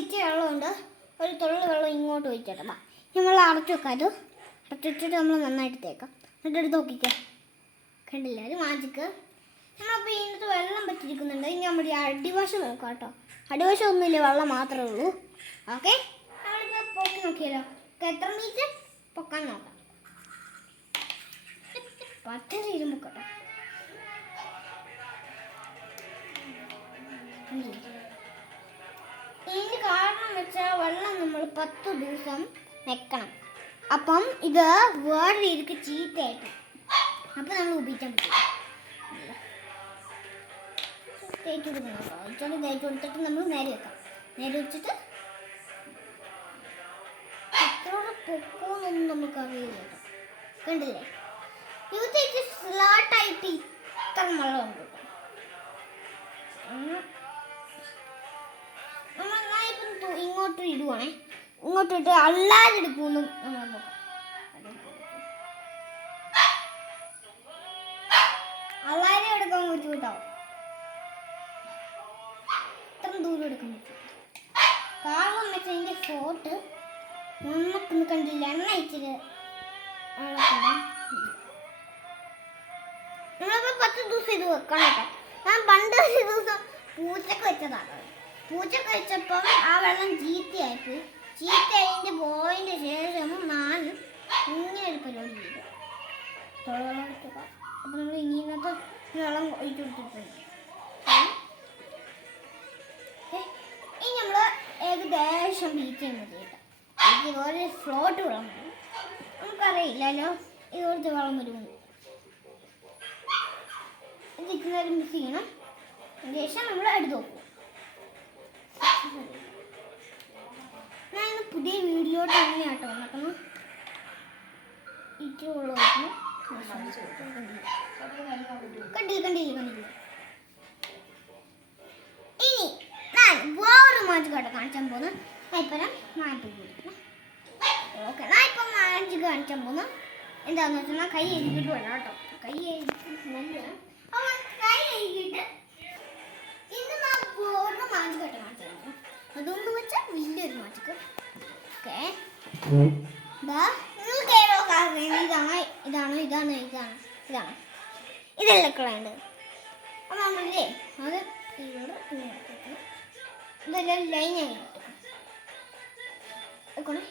ഇച്ചിരി വെള്ളമുണ്ട്, ഒരു തുള്ളി വെള്ളം ഇങ്ങോട്ട് ഒഴിച്ചിടാം. നമ്മൾ അടച്ചു വെക്കാം. അത് അടച്ചു വെച്ചിട്ട് നമ്മൾ നന്നായിട്ട് തേക്കാം. എന്നിട്ട് എടുത്ത് നോക്കിക്കാം. കണ്ടില്ല, ഒരു മാജിക്ക്. നമ്മളപ്പോൾ ഇതിനകത്ത് വെള്ളം പറ്റിയിരിക്കുന്നുണ്ട്. ഇനി നമ്മുടെ അടിവശം നോക്കാം കേട്ടോ. അടിവശം ഒന്നുമില്ല, വെള്ളം മാത്രമേ ഉള്ളൂ. ഓക്കെ, നമ്മളിപ്പോൾ പൊക്കി നോക്കിയാലോ. എത്ര മീറ്റർ പൊക്കാൻ നോക്കാം. 10 ഇരുമ്പ് കേട്ടോ. ഇതിന് കാരണം വെച്ചാൽ വെള്ളം നമ്മൾ 10 ദിവസം വെക്കണം. അപ്പം ഇത് വേറെ രീതിക്ക് ചീത്തയായിട്ട്, അപ്പം നമ്മൾ ഉപയോഗിക്കാൻ പറ്റില്ല. തേച്ച് കൊടുക്കണം കേട്ടോ. തേച്ച് കൊടുത്തിട്ട് നമ്മൾ നേരെ വെക്കാം. നേരെ വെച്ചിട്ട് എത്ര പൊക്കോന്നൊന്നും നമുക്കറിയില്ല കേട്ടോ. കണ്ടില്ലേ, ഇത് തേച്ച് ഫ്ലാട്ടായിട്ട് ഇത്ര വെള്ളമുണ്ട് കേട്ടോ. നമ്മളിപ്പം ഇങ്ങോട്ട് ഇടുവാണേ. ഇങ്ങോട്ട് ഇട്ട് അല്ലാതെ എടുക്കുമെന്നും നമ്മൾ നോക്കാം. അല്ലാതെ എടുക്കാൻ പറ്റും കേട്ടോ. ഇത്ര ദൂരം എടുക്കാൻ പറ്റും. കാരണം വെച്ചാൽ ഇതിൻ്റെ ഫോട്ട് നമുക്കൊന്ന് കണ്ടില്ല. എണ്ണ ഇച്ചിരി നമ്മളിപ്പോൾ 10 ദിവസം ഇത് വെക്കണം കേട്ടോ. ഞാൻ പണ്ട് ഒരു ദിവസം പൂച്ചക്ക് വെച്ചതാണ്. പൂച്ചക്ക് വെച്ചപ്പം ആ വെള്ളം ചീത്തയായിപ്പോയി. ചീത്തയായതിൻ്റെ പോയതിൻ്റെ ശേഷം ഞാൻ ഇങ്ങനെ ഒരു പരിപാടി ചെയ്തു. വെള്ളം വെക്കുക. അപ്പം നമ്മൾ ഇങ്ങനത്തെ വെള്ളം ഒഴിച്ചു കൊടുത്തിട്ടുണ്ട്. ഇനി നമ്മൾ ഏകദേശം ബീറ്റ് ചെയ്യുന്നത് കേട്ടോ. ഇതുപോലെ ഫ്ലോട്ട് വെള്ളം വരും. നമുക്കറിയില്ലല്ലോ ഇതുപോലത്തെ വെള്ളം വരുമെന്ന്. ഇത് ഇത്രയും മിക്സ് ചെയ്യണം. ശേഷം നമ്മൾ എടുത്ത് നോക്കും. ഞാൻ ഇന്ന് പുതിയ വീഡിയോ തന്നെ കേട്ടോ ഉണ്ടാക്കണം. ഇച്ചിരി വെള്ളം ഒഴിക്കണം. കണ്ടില്ല. ഇനി ഞാൻ വേറൊരു മാജിക് കേട്ടോ കാണിച്ചാൻ പോകുന്നു. ഇപ്പം മാറ്റി കൊടുക്കണം. ഓക്കെ, ഞാൻ ഇപ്പം മാജിക് കാണിച്ചാൻ പോകുന്നു. എന്താണെന്ന് വെച്ചാൽ കൈ എഴുതിയിട്ട് വേണം കേട്ടോ. കൈ എഴുതിയിട്ട് കൈ എഴുതിയിട്ട് ഇന്ന് ഞാൻ വേറൊരു മാജിക് കേട്ടോ കാണിച്ചാൽ പോകുന്നു. അതുകൊണ്ട് വെച്ചാൽ വലിയൊരു മാജിക്. ഓക്കെ, ഇതാണ് ഇതെല്ലാം കളയേണ്ടത്. അപ്പം നമ്മളില്ലേ അത് ഇതെല്ലാം ലൈനായി എടുക്കണേ.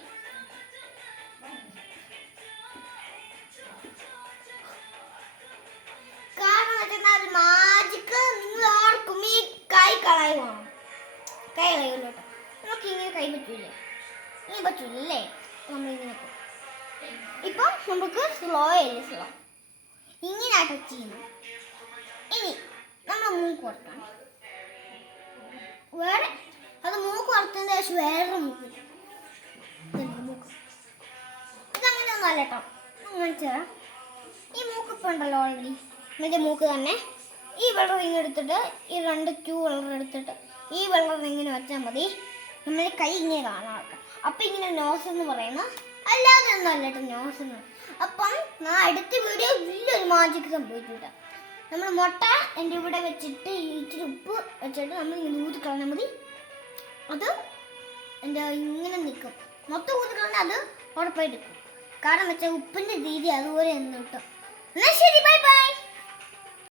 കാരണം വെച്ചാൽ മാജിക്ക് നിങ്ങൾ ആർക്കും ഈ കൈ കളയുവാണ്. കൈ കളയുമല്ലോ കേട്ടോ. നമുക്ക് ഇങ്ങനെ കൈ പറ്റൂലേ? ഇങ്ങനെ പറ്റൂലല്ലേ? നമ്മളിങ്ങനെ ഇപ്പം നമുക്ക് സ്ലോ ഇങ്ങനെ ടച്ച് ചെയ്യുന്നു. ഇനി നമ്മൾ മൂക്ക് വറുക്കണം. വേറെ അത് മൂക്ക് വറുത്തതിന് ശേഷം വേറെ മൂക്ക് ഇതങ്ങനെ ഒന്നും അല്ല കേട്ടോ. കാണിച്ചു ഈ മൂക്ക് ഇപ്പം ഉണ്ടല്ലോ ഓൾറെഡി. എന്നിട്ട് മൂക്ക് തന്നെ ഈ വെള്ളം ഇങ്ങനെ എടുത്തിട്ട് ഈ 2 വെള്ളം എടുത്തിട്ട് ഈ വെള്ളം ഇങ്ങനെ വെച്ചാൽ മതി. നമ്മൾ കൈ ഇങ്ങനെ കാണാം. അപ്പം ഇങ്ങനെ നോസ് എന്ന് പറയുന്ന അല്ലാതെ ഒന്നും അല്ല കേട്ടോ നോസ് എന്ന്. അപ്പം ഞാൻ അടുത്ത വീഡിയോ വലിയൊരു മാജിക് സംഭവിച്ചിട്ട. നമ്മൾ മുട്ട എൻ്റെ ഇവിടെ വെച്ചിട്ട് ഇച്ചിരി ഉപ്പ് വെച്ചിട്ട് നമ്മൾ ഇങ്ങനെ ഊതി കളഞ്ഞാൽ മതി. അത് എന്താ ഇങ്ങനെ നിൽക്കും. മൊത്തം ഊതി കളഞ്ഞാൽ അത് ഉറപ്പായിട്ട് നിൽക്കും. കാരണം വെച്ചാൽ ഉപ്പിൻ്റെ രീതി അതുപോലെ എന്ന് കിട്ടും. എന്നാൽ ശരി, ബൈ ബൈ.